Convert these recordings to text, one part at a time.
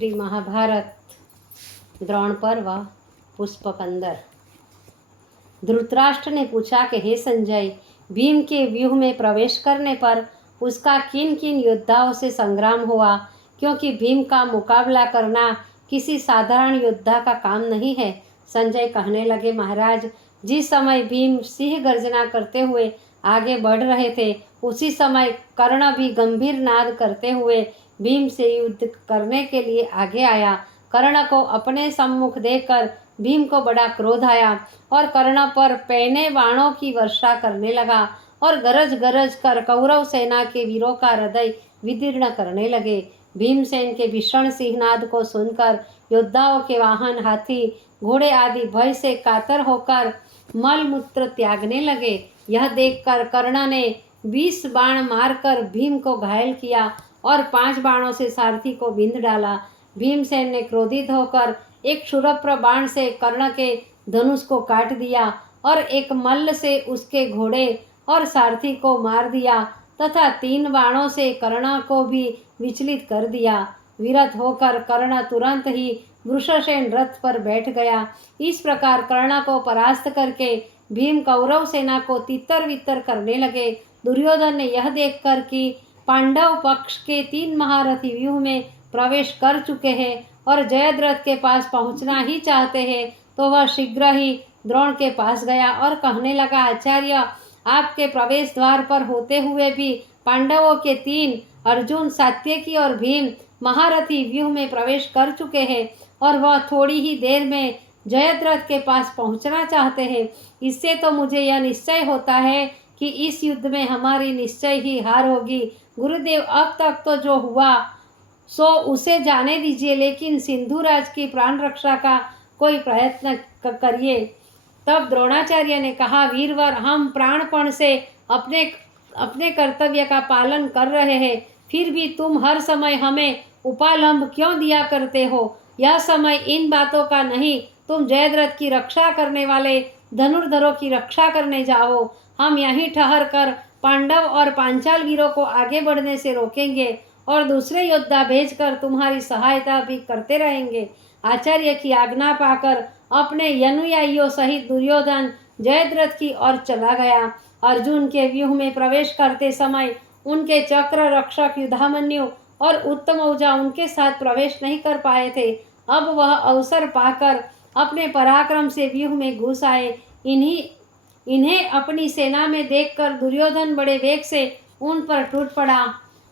श्री महाभारत द्रोण पर्व पुष्प 15। धृतराष्ट्र ने पूछा कि हे संजय, भीम के व्यूह में प्रवेश करने पर उसका किन किन योद्धाओं से संग्राम हुआ, क्योंकि भीम का मुकाबला करना किसी साधारण योद्धा का काम नहीं है। संजय कहने लगे, महाराज, जिस समय भीम सिंह गर्जना करते हुए आगे बढ़ रहे थे, उसी समय कर्ण भी गंभीर नाद करते हुए भीम से युद्ध करने के लिए आगे आया। कर्ण को अपने सम्मुख देखकर भीम को बड़ा क्रोध आया और कर्ण पर पैने बाणों की वर्षा करने लगा और गरज गरज कर कौरव सेना के वीरों का हृदय विदीर्ण करने लगे। भीमसेन के भीषण सिंहनाद को सुनकर योद्धाओं के वाहन हाथी घोड़े आदि भय से कातर होकर मलमूत्र त्यागने लगे। यह देखकर कर्ण ने 20 बाण मारकर भीम को घायल किया और 5 बाणों से सारथी को बिंध डाला। भीमसेन ने क्रोधित होकर एक क्षुरप्र बाण से कर्ण के धनुष को काट दिया और एक मल्ल से उसके घोड़े और सारथी को मार दिया तथा 3 बाणों से कर्ण को भी विचलित कर दिया। विरत होकर कर्ण तुरंत ही वृषसेन रथ पर बैठ गया। इस प्रकार कर्ण को परास्त करके भीम कौरव सेना को तितर वितर करने लगे। दुर्योधन ने यह देखकर कि पांडव पक्ष के 3 महारथी व्यूह में प्रवेश कर चुके हैं और जयद्रथ के पास पहुंचना ही चाहते हैं, तो वह शीघ्र ही द्रोण के पास गया और कहने लगा, आचार्य, आपके प्रवेश द्वार पर होते हुए भी पांडवों के 3 अर्जुन, सात्यकी और भीम महारथी व्यूह में प्रवेश कर चुके हैं और वह थोड़ी ही देर में जयद्रथ के पास पहुंचना चाहते हैं। इससे तो मुझे यह निश्चय होता है कि इस युद्ध में हमारी निश्चय ही हार होगी। गुरुदेव, अब तक तो जो हुआ सो उसे जाने दीजिए, लेकिन सिंधुराज की प्राण रक्षा का कोई प्रयत्न करिए। तब द्रोणाचार्य ने कहा, वीरवर, हम प्राणपण से अपने कर्तव्य का पालन कर रहे हैं, फिर भी तुम हर समय हमें उपालंब क्यों दिया करते हो? यह समय इन बातों का नहीं, तुम जयद्रथ की रक्षा करने वाले धनुर्धरों की रक्षा करने जाओ। हम यहीं ठहर कर पांडव और पांचाल वीरों को आगे बढ़ने से रोकेंगे और दूसरे योद्धा भेजकर तुम्हारी सहायता भी करते रहेंगे। आचार्य की आज्ञा पाकर अपने अनुयायियों सहित दुर्योधन जयद्रथ की ओर चला गया। अर्जुन के व्यूह में प्रवेश करते समय उनके चक्र रक्षक युधामन्यु और उत्तमौजा उनके साथ प्रवेश नहीं कर पाए थे। अब वह अवसर पाकर अपने पराक्रम से व्यूह में घुस आए। इन्हें अपनी सेना में देखकर दुर्योधन बड़े वेग से उन पर टूट पड़ा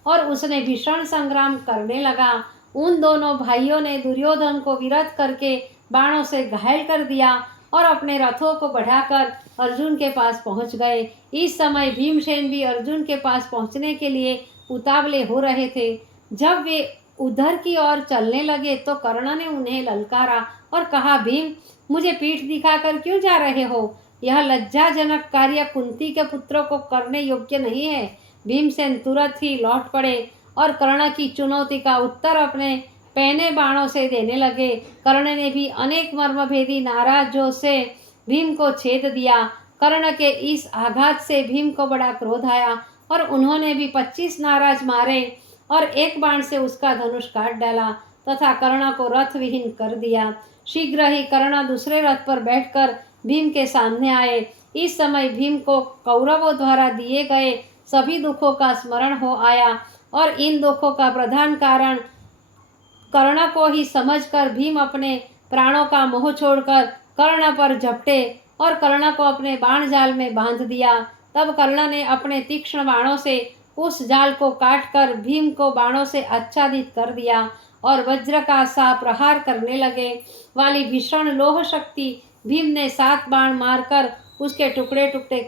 और उसने भीषण संग्राम करने लगा। उन दोनों भाइयों ने दुर्योधन को विरत करके बाणों से घायल कर दिया और अपने रथों को बढ़ाकर अर्जुन के पास पहुंच गए। इस समय भीमसेन भी अर्जुन के पास पहुंचने के लिए उतावले हो रहे थे। जब वे उधर की ओर चलने लगे तो कर्ण ने उन्हें ललकारा और कहा, भीम, मुझे पीठ दिखाकर क्यों जा रहे हो? यह लज्जाजनक कार्य कुंती के पुत्रों को करने योग्य नहीं है। भीमसेन तुरंत ही लौट पड़े और कर्ण की चुनौती का उत्तर अपने पैने बाणों से देने लगे। कर्ण ने भी अनेक मर्मभेदी नाराजों से भीम को छेद दिया। कर्ण के इस आघात से भीम को बड़ा क्रोध आया और उन्होंने भी 25 नाराज मारे और एक बाण से उसका धनुष काट डाला तथा कर्ण को रथ विहीन कर दिया। शीघ्र ही कर्ण दूसरे रथ पर बैठकर भीम के सामने आए। इस समय भीम को कौरवों द्वारा दिए गए सभी दुखों का स्मरण हो आया और इन दुखों का प्रधान कारण कर्ण को ही समझकर भीम अपने प्राणों का मोह छोड़कर कर्ण पर झपटे और कर्ण को अपने बाण जाल में बांध दिया। तब कर्ण ने अपने तीक्ष्ण बाणों से उस जाल को काटकर भीम को बाणों से आच्छादित कर दिया और वज्र का सा प्रहार करने लगे वाली भीषण लोह शक्ति भीम ने 7 बाण मारकर उसके टुकड़े टुकड़े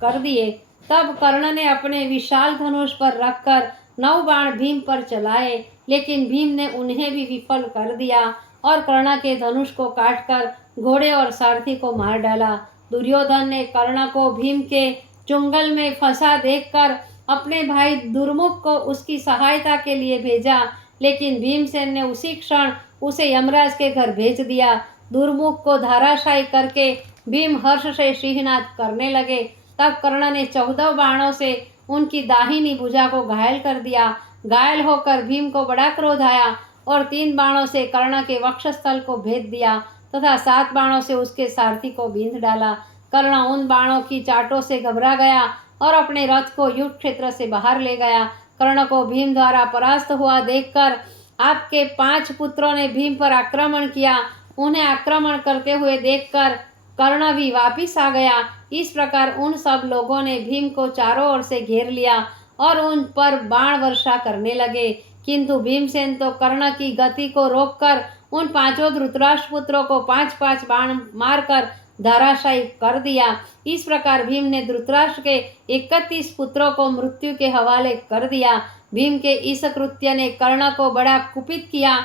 कर दिए। तब कर्ण ने अपने विशाल धनुष पर रखकर 9 बाण भीम पर चलाए, लेकिन भीम ने उन्हें भी विफल कर दिया और कर्ण के धनुष को काटकर घोड़े और सारथी को मार डाला। दुर्योधन ने कर्ण को भीम के चुंगल में फंसा देखकर अपने भाई दुर्मुख को उसकी सहायता के लिए भेजा, लेकिन भीमसेन ने उसी क्षण उसे यमराज के घर भेज दिया। दुर्मुख को धाराशायी करके भीम हर्ष से सिंहनाद करने लगे। तब कर्ण ने 14 बाणों से उनकी दाहिनी भुजा को घायल कर दिया। घायल होकर भीम को बड़ा क्रोध आया और 3 बाणों से कर्ण के वक्षस्थल को भेद दिया तथा 7 बाणों से उसके सारथी को बींध डाला। कर्ण उन बाणों की चाटों से घबरा गया और अपने रथ को युद्ध क्षेत्र से बाहर ले गया। कर्ण को भीम द्वारा परास्त हुआ देखकर आपके 5 पुत्रों ने भीम पर आक्रमण किया। उन्हें आक्रमण करते हुए देखकर कर्ण भी वापिस आ गया। इस प्रकार उन सब लोगों ने भीम को चारों ओर से घेर लिया और उन पर बाण वर्षा करने लगे, किंतु भीमसेन तो कर्ण की गति को रोककर उन 5 धृतराष्ट्र पुत्रों को 5-5 बाण मारकर धराशायी कर दिया। इस प्रकार भीम ने धृतराष्ट्र के 31 पुत्रों को मृत्यु के हवाले कर दिया। भीम के इस कृत्य ने कर्ण को बड़ा कुपित किया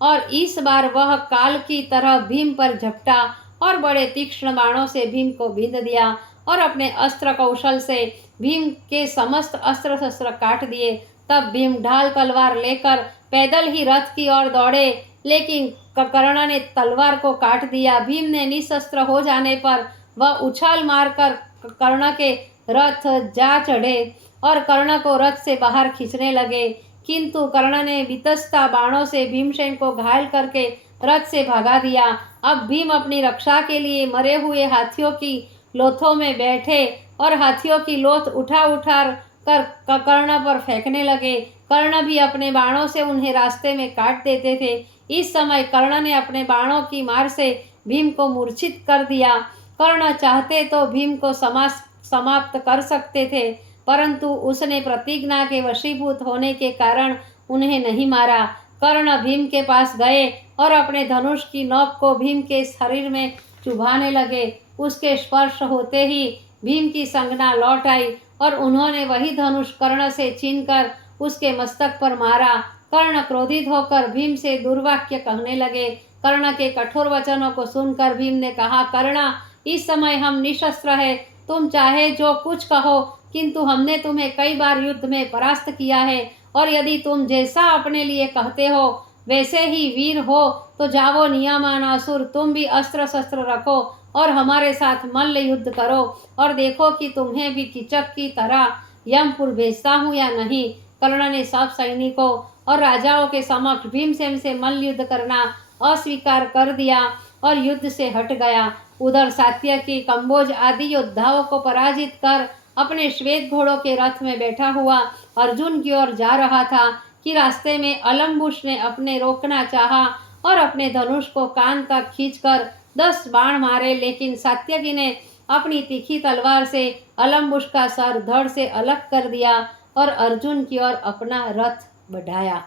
और इस बार वह काल की तरह भीम पर झपटा और बड़े तीक्ष्ण बाणों से भीम को बींध दिया और अपने अस्त्र कौशल से भीम के समस्त अस्त्र शस्त्र काट दिए। तब भीम ढाल तलवार लेकर पैदल ही रथ की ओर दौड़े, लेकिन कर्ण ने तलवार को काट दिया। भीम ने निशस्त्र हो जाने पर वह उछाल मारकर कर्ण के रथ जा चढ़े और कर्ण को रथ से बाहर खींचने लगे, किंतु कर्ण ने वितस्ता बाणों से भीमसेन को घायल करके रथ से भगा दिया। अब भीम अपनी रक्षा के लिए मरे हुए हाथियों की लोथों में बैठे और हाथियों की लोथ उठा उठा कर कर्ण पर फेंकने लगे। कर्ण भी अपने बाणों से उन्हें रास्ते में काट देते थे। इस समय कर्ण ने अपने बाणों की मार से भीम को मूर्छित कर दिया। कर्ण चाहते तो भीम को समाप्त कर सकते थे, परंतु उसने प्रतिज्ञा के वशीभूत होने के कारण उन्हें नहीं मारा। कर्ण भीम के पास गए और अपने धनुष की नोक को भीम के शरीर में चुभाने लगे। उसके स्पर्श होते ही भीम की संज्ञा लौट आई और उन्होंने वही धनुष कर्ण से छीनकर उसके मस्तक पर मारा। कर्ण क्रोधित होकर भीम से दुर्वाक्य कहने लगे। कर्ण के कठोर वचनों को सुनकर भीम ने कहा, कर्ण, इस समय हम निशस्त्र हैं, तुम चाहे जो कुछ कहो, किंतु हमने तुम्हें कई बार युद्ध में परास्त किया है और यदि तुम जैसा अपने लिए कहते हो वैसे ही वीर हो तो जाओ नियमानुसार तुम भी अस्त्र शस्त्र रखो और हमारे साथ मल्ल युद्ध करो और देखो कि तुम्हें भी कीचक की तरह यमपुर भेजता हूँ या नहीं। कर्ण ने सब सैनिकों और राजाओं के समक्ष भीमसेन से मल्ल युद्ध करना अस्वीकार कर दिया और युद्ध से हट गया। उधर सात्यकी, कंबोज आदि योद्धाओं को पराजित कर अपने श्वेत घोड़ों के रथ में बैठा हुआ अर्जुन की ओर जा रहा था कि रास्ते में अलम्बुस ने अपने रोकना चाहा और अपने धनुष को कान तक खींचकर 10 बाण मारे, लेकिन सात्यकी ने अपनी तीखी तलवार से अलम्बुस का सर धड़ से अलग कर दिया और अर्जुन की ओर अपना रथ बढ़ाया।